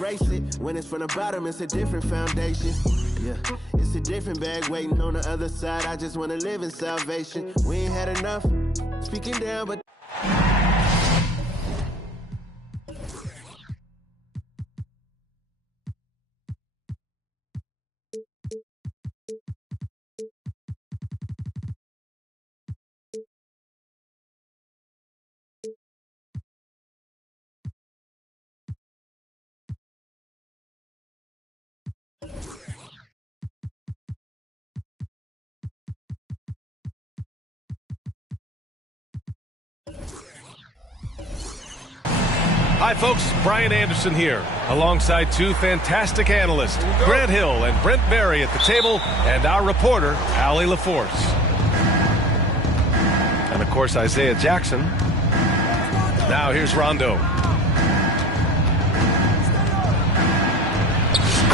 Race it. When it's from the bottom, it's a different foundation. Yeah, it's a different bag waiting on the other side. I just want to live in salvation. We ain't had enough. Speaking down, but... Hi, folks. Brian Anderson here, alongside two fantastic analysts, Grant Hill and Brent Barry at the table, and our reporter, Allie LaForce. And, of course, Isaiah Jackson. Now here's Rondo.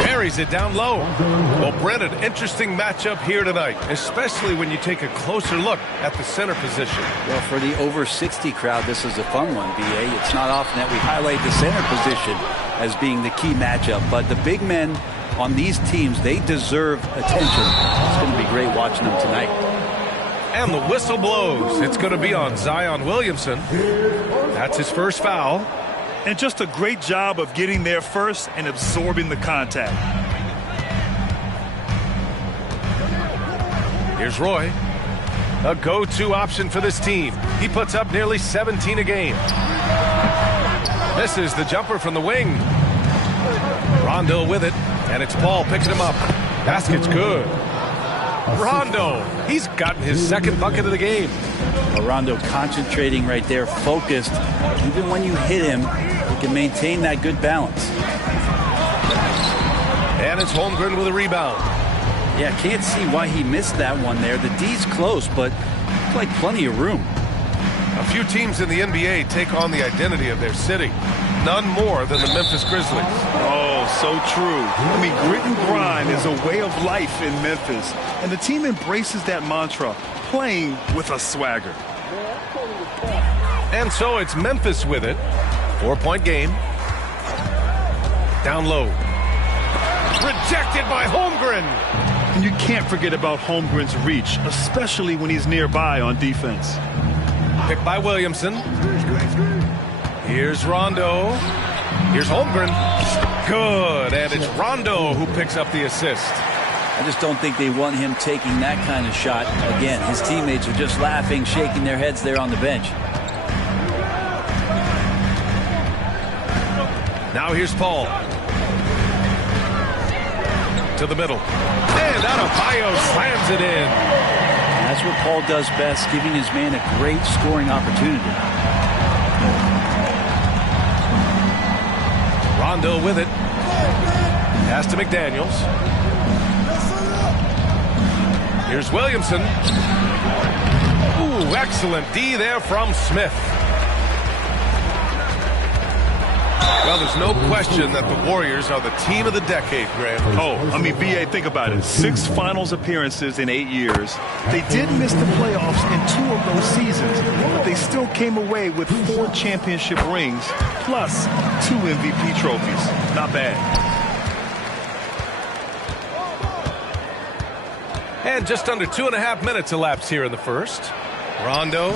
Carries it down low. Well, Brent, an interesting matchup here tonight, especially when you take a closer look at the center position. Well, for the over 60 crowd, this is a fun one, B.A. It's not often that we highlight the center position as being the key matchup, but the big men on these teams, they deserve attention. It's going to be great watching them tonight. And the whistle blows. It's going to be on Zion Williamson. That's his first foul. And just a great job of getting there first and absorbing the contact. Here's Roy. A go-to option for this team. He puts up nearly 17 a game. This is the jumper from the wing. Rondo with it, and it's Paul picking him up. Basket's good. Rondo, he's gotten his second bucket of the game. Rondo concentrating right there, focused. Even when you hit him, he can maintain that good balance. And it's Holmgren with a rebound. Yeah, can't see why he missed that one there. The D's close, but like plenty of room. A few teams in the NBA take on the identity of their city. None more than the Memphis Grizzlies. Oh, so true. I mean, grit and grind is a way of life in Memphis. And the team embraces that mantra, playing with a swagger. And so it's Memphis with it. 4-point game. Down low. Rejected by Holmgren. And you can't forget about Holmgren's reach, especially when he's nearby on defense. Picked by Williamson. Here's Rondo. Here's Holmgren. Good. And it's Rondo who picks up the assist. I just don't think they want him taking that kind of shot again. His teammates are just laughing, shaking their heads there on the bench. Now here's Paul. To the middle. And Adebayo slams it in. That's what Paul does best, giving his man a great scoring opportunity. Rondo with it. Pass to McDaniels. Here's Williamson. Ooh, excellent D there from Smith. Well, there's no question that the Warriors are the team of the decade, Graham. Oh, I mean, B.A., think about it. 6 finals appearances in 8 years. They did miss the playoffs in 2 of those seasons, but they still came away with 4 championship rings, plus 2 MVP trophies. Not bad. And just under 2.5 minutes elapsed here in the first. Rondo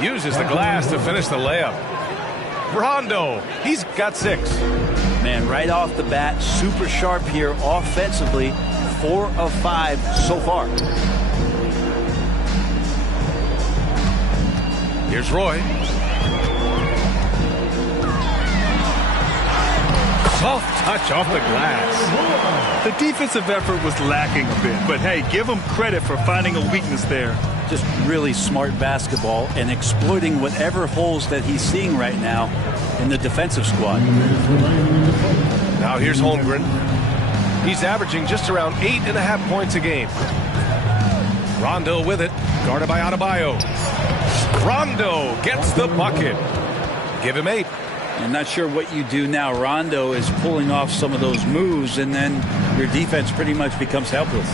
uses the glass to finish the layup. Rondo, he's got 6. Man, right off the bat, super sharp here offensively. 4 of 5 so far. Here's Roy. Soft touch off the glass. The defensive effort was lacking a bit, but hey, give him credit for finding a weakness there. Just really smart basketball and exploiting whatever holes that he's seeing right now in the defensive squad. Now here's Holmgren. He's averaging just around 8.5 points a game. Rondo with it, guarded by Adebayo. Rondo gets the bucket. Give him 8. I'm not sure what you do now. Rondo is pulling off some of those moves, and then your defense pretty much becomes helpless.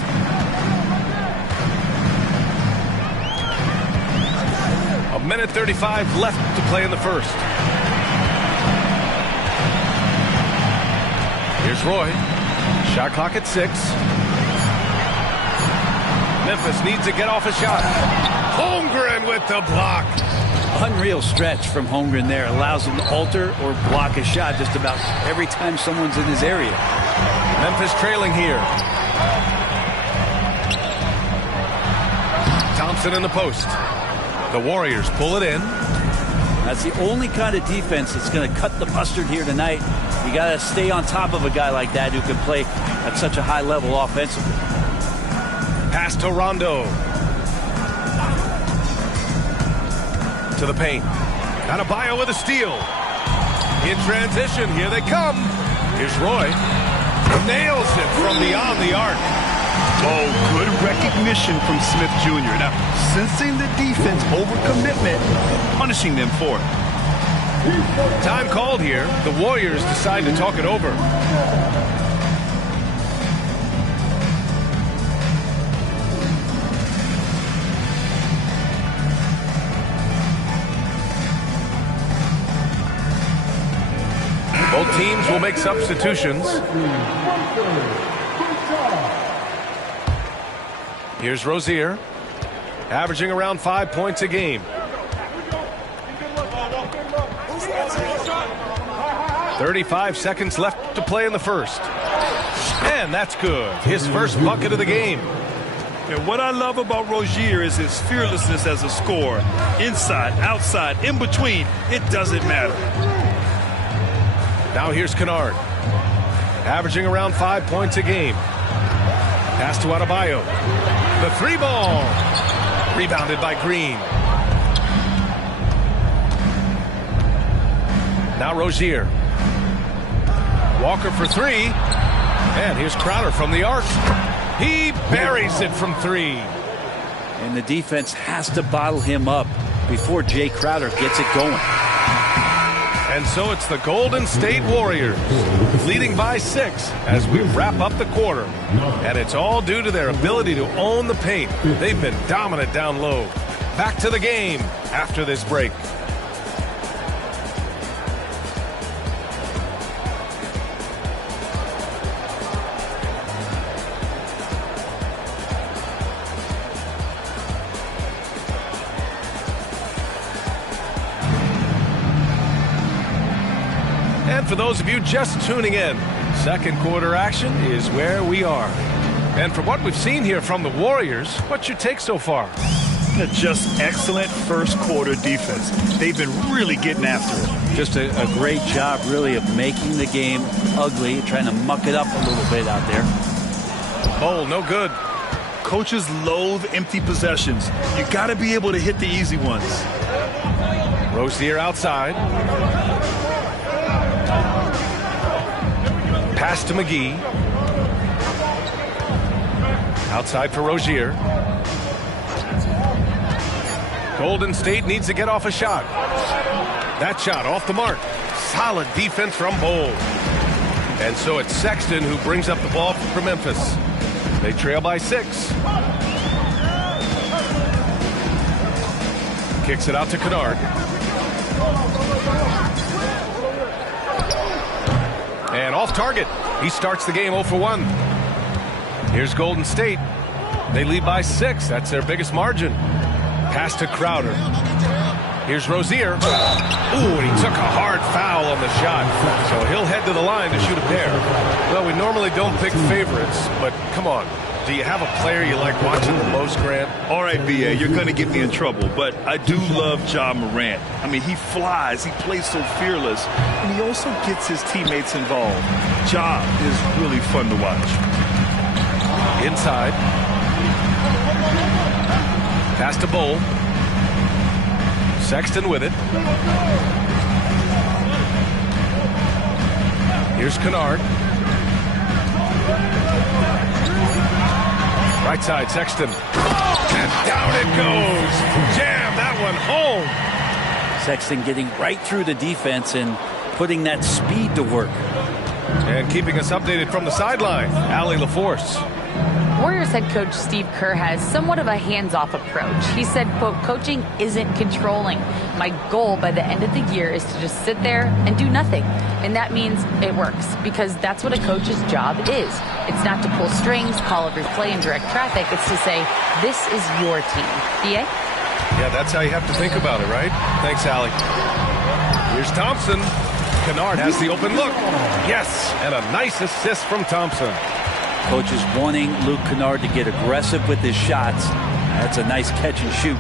A minute 35 left to play in the first. Here's Roy. Shot clock at 6. Memphis needs to get off a shot. Holmgren with the block. Unreal stretch from Holmgren there. Allows him to alter or block a shot just about every time someone's in his area. Memphis trailing here. Thompson in the post. The Warriors pull it in. That's the only kind of defense that's going to cut the mustard here tonight. You got to stay on top of a guy like that who can play at such a high level offensively. Pass to Rondo. To the paint. Adebayo with a steal. In transition, here they come. Here's Roy. Nails it from beyond the arc. Oh, good recognition from Smith Jr. Now, sensing the defense overcommitment, punishing them for it. Time called here. The Warriors decide to talk it over. Both teams will make substitutions. Here's Rozier, averaging around 5 points a game. 35 seconds left to play in the first. And that's good. His first bucket of the game. And what I love about Rozier is his fearlessness as a scorer. Inside, outside, in between, it doesn't matter. Now here's Kennard, averaging around 5 points a game. Pass to Adebayo. The 3-ball. Rebounded by Green. Now Rozier. Walker for 3. And here's Crowder from the arc. He buries it from 3. And the defense has to bottle him up before Jay Crowder gets it going. And so it's the Golden State Warriors leading by 6 as we wrap up the quarter. And it's all due to their ability to own the paint. They've been dominant down low. Back to the game after this break. And for those of you just tuning in, second quarter action is where we are. And from what we've seen here from the Warriors, what's your take so far? Just excellent first quarter defense. They've been really getting after it. Just a great job, really, of making the game ugly, trying to muck it up a little bit out there. Oh, no good. Coaches loathe empty possessions. You got to be able to hit the easy ones. Rozier outside. Pass to McGee. Outside for Rozier. Golden State needs to get off a shot. That shot off the mark. Solid defense from Bol. And so it's Sexton who brings up the ball for Memphis. They trail by 6. Kicks it out to Kennard. And off target. He starts the game 0 for 1. Here's Golden State. They lead by 6. That's their biggest margin. Pass to Crowder. Here's Rozier. Ooh, and he took a hard foul on the shot. So he'll head to the line to shoot a pair. Well, we normally don't pick favorites, but come on. Do you have a player you like watching the most, Grant? All right, B.A., you're going to get me in trouble, but I do love Ja Morant. I mean, he flies, he plays so fearless, and he also gets his teammates involved. Ja is really fun to watch. Inside. Pass to Bol. Sexton with it. Here's Kennard. Right side, Sexton. And down it goes. Jam that one home. Sexton getting right through the defense and putting that speed to work. And keeping us updated from the sideline, Allie LaForce. Warriors head coach Steve Kerr has somewhat of a hands-off approach. He said, quote, coaching isn't controlling. My goal by the end of the year is to just sit there and do nothing. And that means it works, because that's what a coach's job is. It's not to pull strings, call every play, and direct traffic. It's to say, this is your team. B.A.? Yeah, that's how you have to think about it, right? Thanks, Allie. Here's Thompson. Kennard has the open look. Yes, and a nice assist from Thompson. Coach is wanting Luke Kennard to get aggressive with his shots. That's a nice catch and shoot.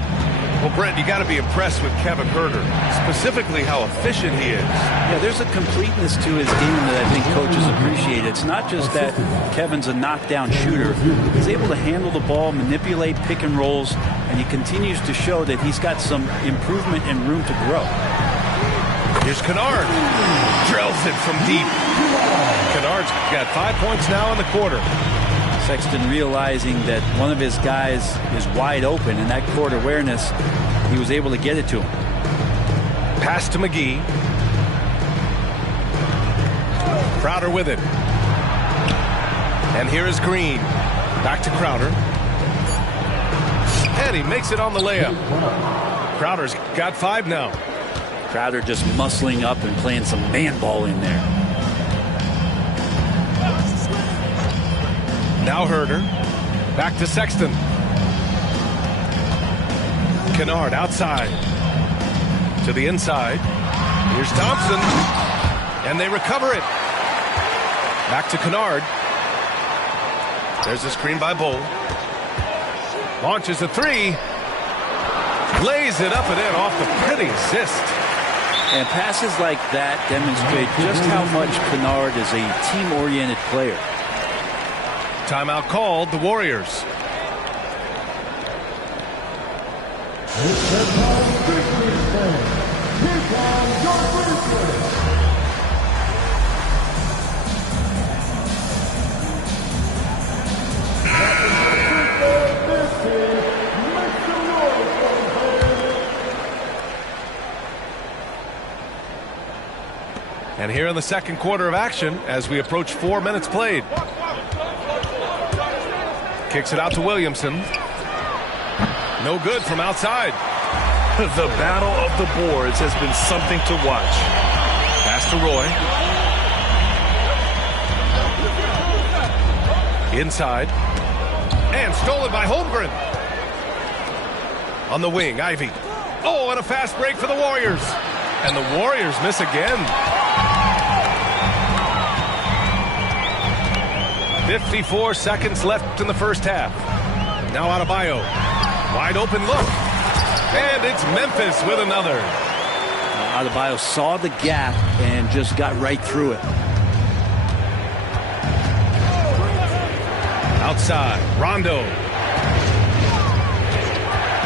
Well, Brent, you got to be impressed with Kevin Huerter, specifically how efficient he is. Yeah, there's a completeness to his game that I think coaches appreciate. It's not just that Kevin's a knockdown shooter. He's able to handle the ball, manipulate pick and rolls, and he continues to show that he's got some improvement and room to grow. Here's Kennard. Drills it from deep. Kennard's got 5 points now in the quarter. Sexton realizing that one of his guys is wide open, and that court awareness, he was able to get it to him. Pass to McGee. Crowder with it. And here is Green. Back to Crowder. And he makes it on the layup. Crowder's got 5 now. Crowder just muscling up and playing some man ball in there. Now Huerter. Back to Sexton. Kennard outside. To the inside. Here's Thompson. And they recover it. Back to Kennard. There's a screen by Bull. Launches a 3. Lays it up and in off the pretty assist. And passes like that demonstrate just how much Kennard is a team-oriented player. Timeout called, the Warriors. And here in the second quarter of action, as we approach 4 minutes played. Kicks it out to Williamson. No good from outside. The battle of the boards has been something to watch. Pass to Roy. Inside. And stolen by Holmgren. On the wing, Ivy. Oh, and a fast break for the Warriors. And the Warriors miss again. 54 seconds left in the first half. Now Adebayo. Wide open look. And it's Memphis with another. Adebayo saw the gap and just got right through it. Outside, Rondo.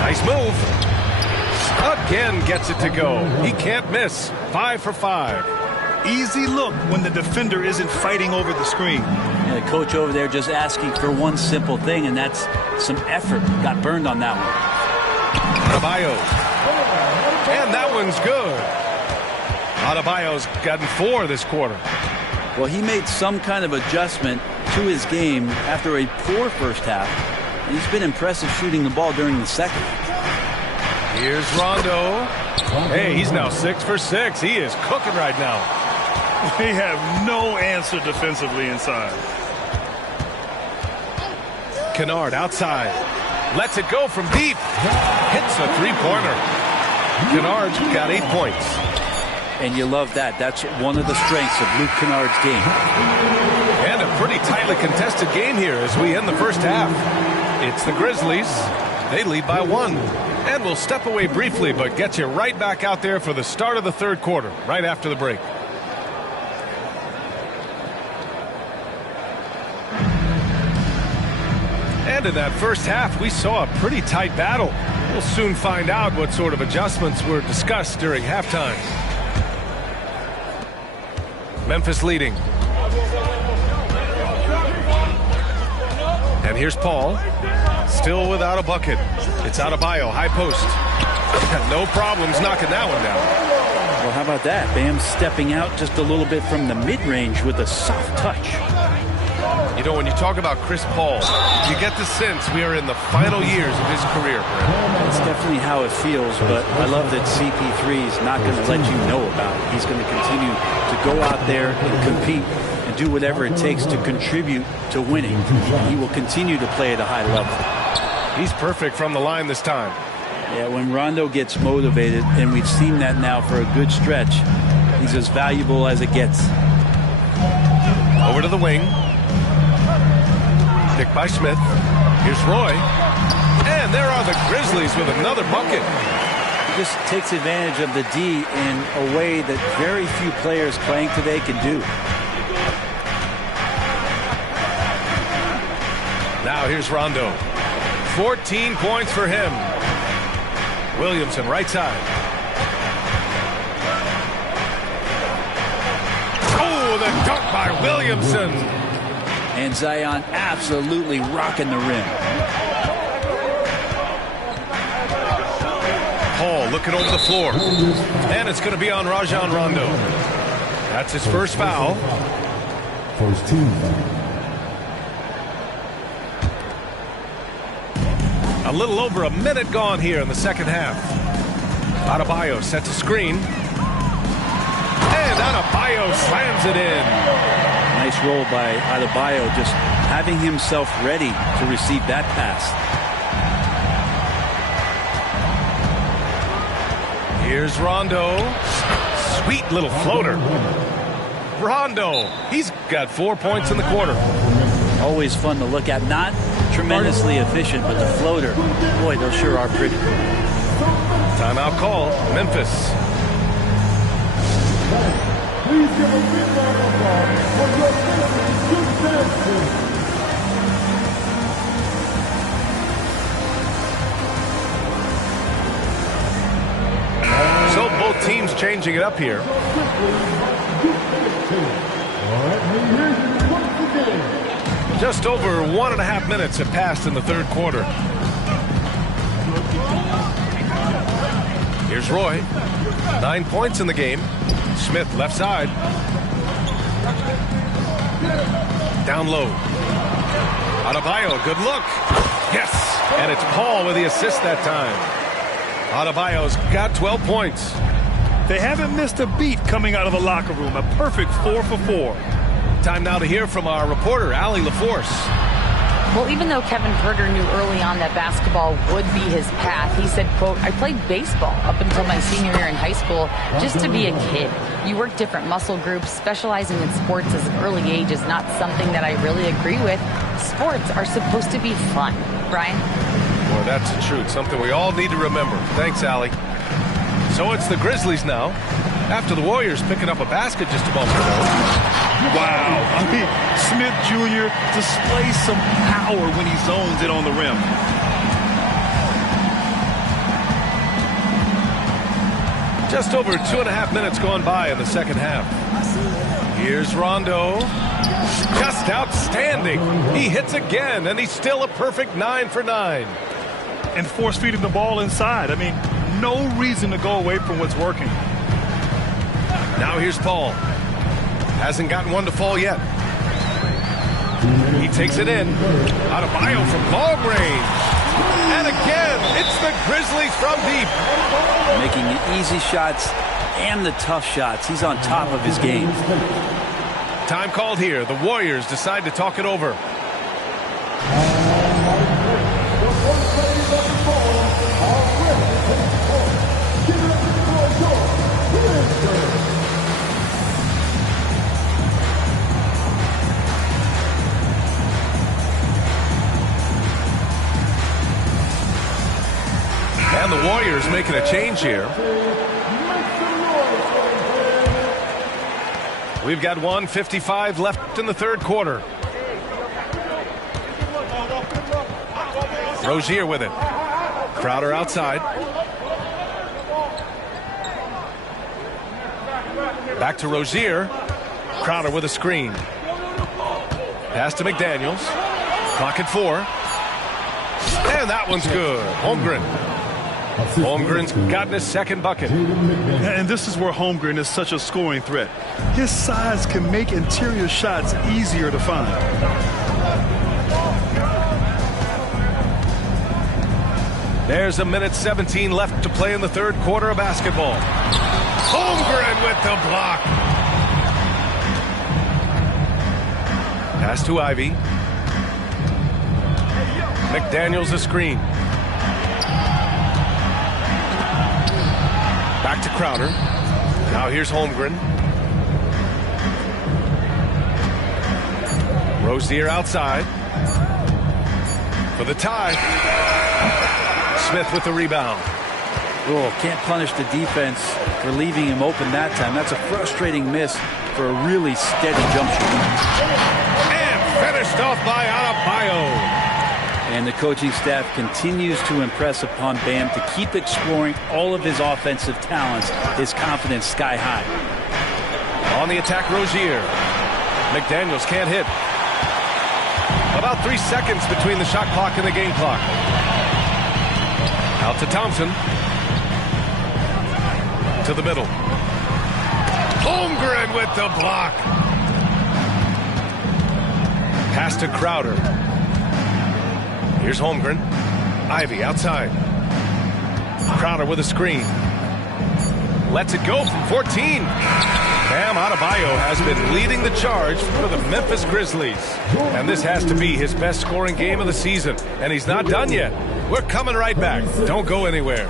Nice move. Again gets it to go. He can't miss. 5 for 5. Easy look when the defender isn't fighting over the screen. And the coach over there just asking for one simple thing, and that's some effort. Got burned on that one. Adebayo. And that one's good. Adebayo's gotten 4 this quarter. Well, he made some kind of adjustment to his game after a poor first half. And he's been impressive shooting the ball during the second. Here's Rondo. Hey, he's now 6 for 6. He is cooking right now. They have no answer defensively inside. Kennard outside. Lets it go from deep. Hits a three-pointer. Kennard's got 8 points. And you love that. That's one of the strengths of Luke Kennard's game. And a pretty tightly contested game here as we end the first half. It's the Grizzlies. They lead by 1. And we'll step away briefly, but get you right back out there for the start of the third quarter, right after the break. And in that first half, we saw a pretty tight battle. We'll soon find out what sort of adjustments were discussed during halftime. Memphis leading. And here's Paul. Still without a bucket. It's Adebayo, high post. No problems knocking that one down. Well, how about that? Bam stepping out just a little bit from the mid-range with a soft touch. You know, when you talk about Chris Paul, you get the sense we are in the final years of his career. That's definitely how it feels, but I love that CP3 is not going to let you know about it. He's going to continue to go out there and compete and do whatever it takes to contribute to winning. He will continue to play at a high level. He's perfect from the line this time. Yeah, when Rondo gets motivated, and we've seen that now for a good stretch, he's as valuable as it gets. Over to the wing. Picked by Smith. Here's Roy. And there are the Grizzlies with another bucket. He just takes advantage of the D in a way that very few players playing today can do. Now here's Rondo. 14 points for him. Williamson, right side. Oh, the dunk by Williamson. And Zion absolutely rocking the rim. Paul looking over the floor. And it's going to be on Rajon Rondo. That's his first foul. First team foul. A little over a minute gone here in the second half. Adebayo sets a screen. And Adebayo slams it in. Nice roll by Adebayo, just having himself ready to receive that pass. Here's Rondo. Sweet little floater. Rondo, he's got 4 points in the quarter. Always fun to look at. Not tremendously efficient, but the floater, boy, those sure are pretty. Timeout call, Memphis. Please give a big round of applause for your Memphis dancing. So both teams changing it up here. All right, here's your once again. Just over 1.5 minutes have passed in the third quarter. Here's Roy. 9 points in the game. Smith left side. Down low. Adebayo, good look. Yes, and it's Paul with the assist that time. Adebayo's got 12 points. They haven't missed a beat coming out of the locker room. A perfect 4 for 4. Time now to hear from our reporter, Allie LaForce. Well, even though Kevin Herter knew early on that basketball would be his path, he said, quote, I played baseball up until my senior year in high school just to be a kid. You work different muscle groups. Specializing in sports as an early age is not something that I really agree with. Sports are supposed to be fun. Brian? Boy, that's the truth. Something we all need to remember. Thanks, Allie. So it's the Grizzlies now, after the Warriors picking up a basket just a moment ago. Wow. I mean, Smith Jr. displays some power when he zones it on the rim. Just over 2.5 minutes gone by in the second half. Here's Rondo. Just outstanding. He hits again, and he's still a perfect 9 for 9. And force feeding the ball inside. I mean, no reason to go away from what's working. Now here's Paul. Hasn't gotten one to fall yet. He takes it in. Adebayo from long range. And again, it's the Grizzlies from deep. Making the easy shots and the tough shots. He's on top of his game. Time called here. The Warriors decide to talk it over. And the Warriors making a change here. We've got 1:55 left in the third quarter. Rozier with it. Crowder outside. Back to Rozier. Crowder with a screen. Pass to McDaniels. Clock at 4. And that one's good. Holmgren. Holmgren's gotten his second bucket. And this is where Holmgren is such a scoring threat. His size can make interior shots easier to find. There's a minute 17 left to play in the third quarter of basketball. Holmgren with the block. Pass to Ivy. McDaniels a screen. Back to Crowder. Now here's Holmgren. Rozier outside. For the tie. Smith with the rebound. Oh, can't punish the defense for leaving him open that time. That's a frustrating miss for a really steady jump shot. And finished off by Adebayo. And the coaching staff continues to impress upon Bam to keep exploring all of his offensive talents. His confidence sky high. On the attack, Rozier. McDaniels can't hit. About 3 seconds between the shot clock and the game clock. Out to Thompson. To the middle. Holmgren with the block. Pass to Crowder. Here's Holmgren. Ivy outside. Crowder with a screen. Lets it go from 14. Bam Adebayo has been leading the charge for the Memphis Grizzlies. And this has to be his best scoring game of the season. And he's not done yet. We're coming right back. Don't go anywhere.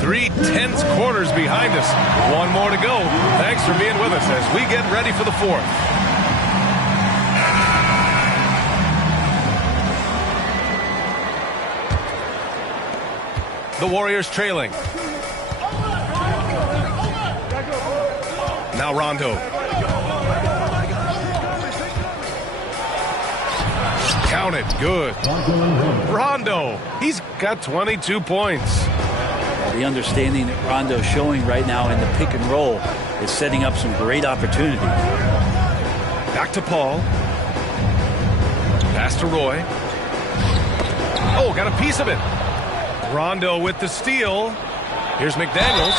Three tense quarters behind us. One more to go. Thanks for being with us as we get ready for the fourth. The Warriors trailing. Now Rondo. Count it. Good. Rondo. He's got 22 points. The understanding that Rondo's showing right now in the pick and roll is setting up some great opportunities. Back to Paul. Pass to Roy. Oh, got a piece of it. Rondo with the steal. Here's McDaniels.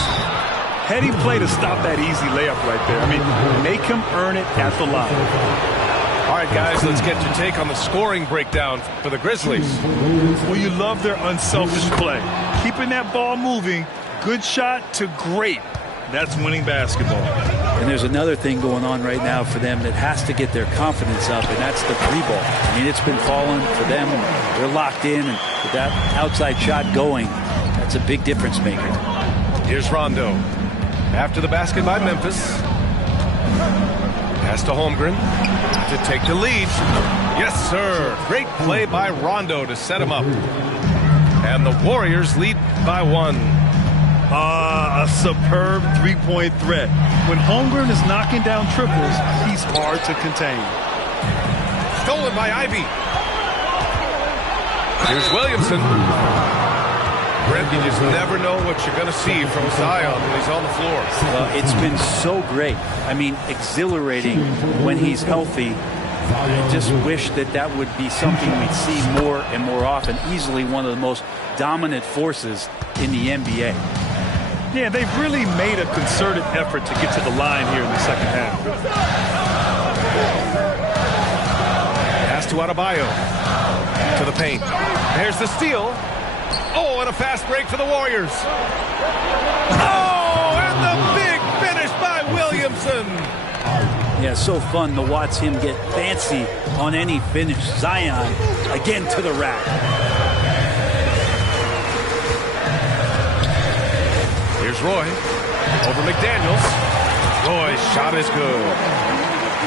Heady play to stop that easy layup right there. I mean, make him earn it at the line. All right, guys, let's get your take on the scoring breakdown for the Grizzlies. Well, you love their unselfish play. Keeping that ball moving, good shot to great. That's winning basketball. And there's another thing going on right now for them that has to get their confidence up, and that's the three ball. I mean, it's been falling for them. They're locked in, and with that outside shot going, that's a big difference maker. Here's Rondo. After the basket by Memphis. Pass to Holmgren to take the lead. Yes, sir. Great play by Rondo to set him up. And the Warriors lead by one. A superb three-point threat. When Holmgren is knocking down triples, he's hard to contain. Stolen by Ivy. Here's Williamson. Brent, you just never know what you're going to see from Zion when he's on the floor. It's been so great. I mean, exhilarating when he's healthy. I just wish that that would be something we'd see more and more often. Easily one of the most dominant forces in the NBA. Yeah, they've really made a concerted effort to get to the line here in the second half. Pass to Adebayo. To the paint. There's the steal. Oh, and a fast break for the Warriors. Oh, and the big finish by Williamson. Yeah, so fun to watch him get fancy on any finish. Zion again to the rack. Here's Roy. Over McDaniels. Roy's shot is good.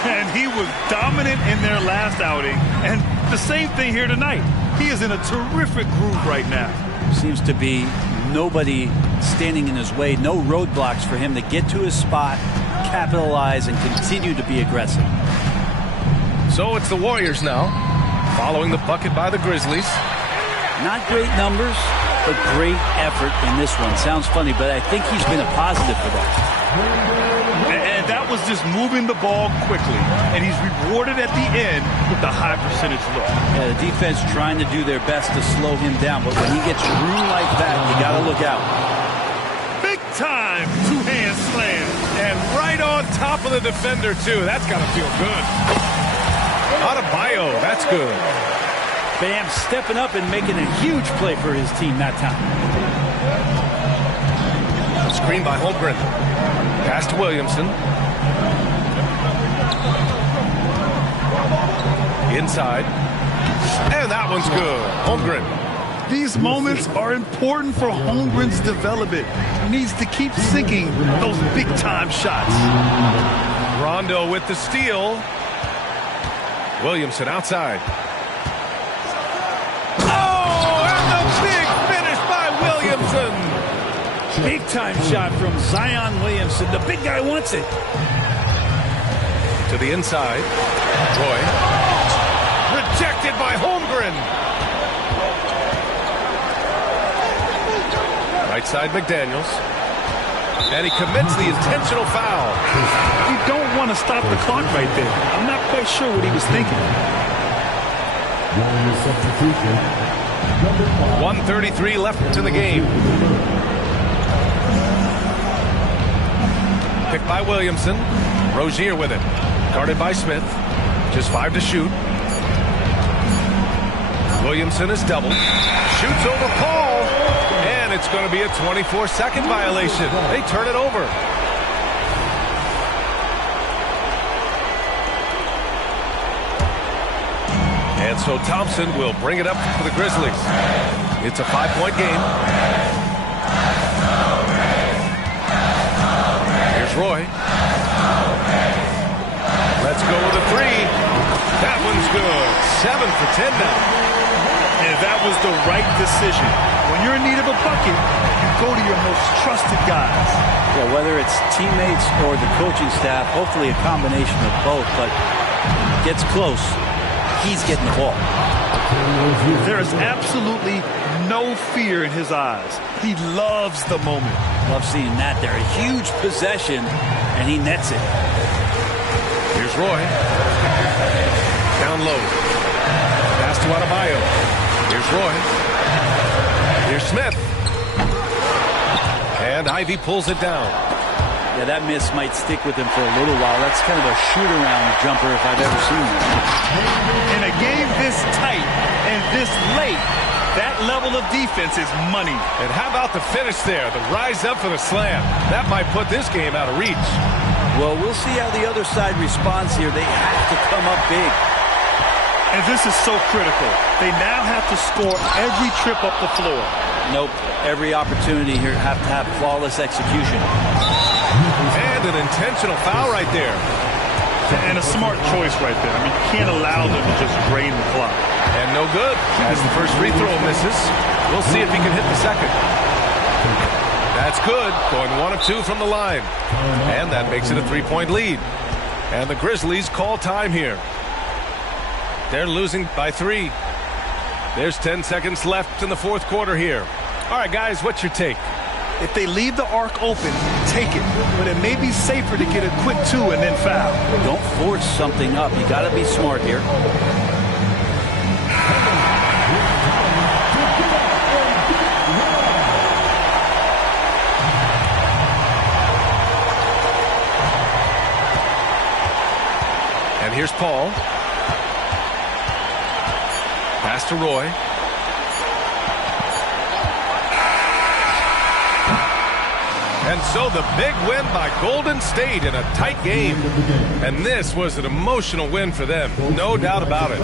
And he was dominant in their last outing. And the same thing here tonight. He is in a terrific groove right now. Seems to be nobody standing in his way. No roadblocks for him to get to his spot, capitalize, and continue to be aggressive. So it's the Warriors now, following the bucket by the Grizzlies. Not great numbers, but great effort in this one. Sounds funny, but I think he's been a positive for that. And that was just moving the ball quickly. And he's rewarded at the end with the high percentage look. Yeah, the defense trying to do their best to slow him down, but when he gets room like that, you got to look out. Big time two-hand slam. And right on top of the defender, too. That's got to feel good. Adebayo, that's good. Bam stepping up and making a huge play for his team that time. Screen by Holmgren. Pass to Williamson. Inside. And that one's good. Holmgren. These moments are important for Holmgren's development. He needs to keep sinking those big-time shots. Rondo with the steal. Williamson outside. Oh, and the big finish by Williamson. Big-time shot from Zion Williamson. The big guy wants it. To the inside. Roy. Rejected by Holmgren. Right side, McDaniels. And he commits the intentional foul. You don't want to stop the clock right there. I'm not quite sure what he was thinking. 1:33 left in the game. Picked by Williamson. Rozier with it. Guarded by Smith. Just 5 to shoot. Williamson is doubled. Shoots over Paul. And it's going to be a 24-second violation. They turn it over. And so Thompson will bring it up for the Grizzlies. It's a 5-point game. Here's Roy. Let's go with a three. That one's good. 7 for 10 now. And that was the right decision. When you're in need of a bucket, you go to your most trusted guys. Yeah, whether it's teammates or the coaching staff, hopefully a combination of both, but gets close. He's getting the ball. There is absolutely no fear in his eyes. He loves the moment. Love seeing that there. A huge possession, and he nets it. Here's Roy. Down low. Pass to Adebayo. Here's Roy. Here's Smith. And Ivy pulls it down. Yeah, that miss might stick with him for a little while. That's kind of a shoot-around jumper if I've ever seen one. In a game this tight and this late, that level of defense is money. And how about the finish there? The rise up for the slam. That might put this game out of reach. Well, we'll see how the other side responds here. They have to come up big. And this is so critical. They now have to score every trip up the floor. Nope. Every opportunity here have to have flawless execution. And an intentional foul right there. And a smart choice right there. I mean, you can't allow them to just drain the clock. And no good, as the first free throw misses. We'll see if he can hit the second. That's good, going 1 of 2 from the line. And that makes it a 3-point lead. And the Grizzlies call time here. They're losing by 3. There's 10 seconds left in the fourth quarter here. All right, guys, what's your take? If they leave the arc open, take it. But it may be safer to get a quick 2 and then foul. Don't force something up. You got to be smart here. And here's Paul. Pass to Roy. And so the big win by Golden State in a tight game. And this was an emotional win for them. No doubt about it.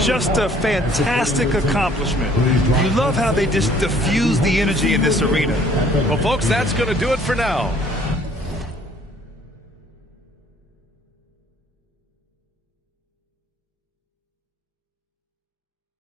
Just a fantastic accomplishment. You love how they just diffuse the energy in this arena. Well, folks, that's going to do it for now.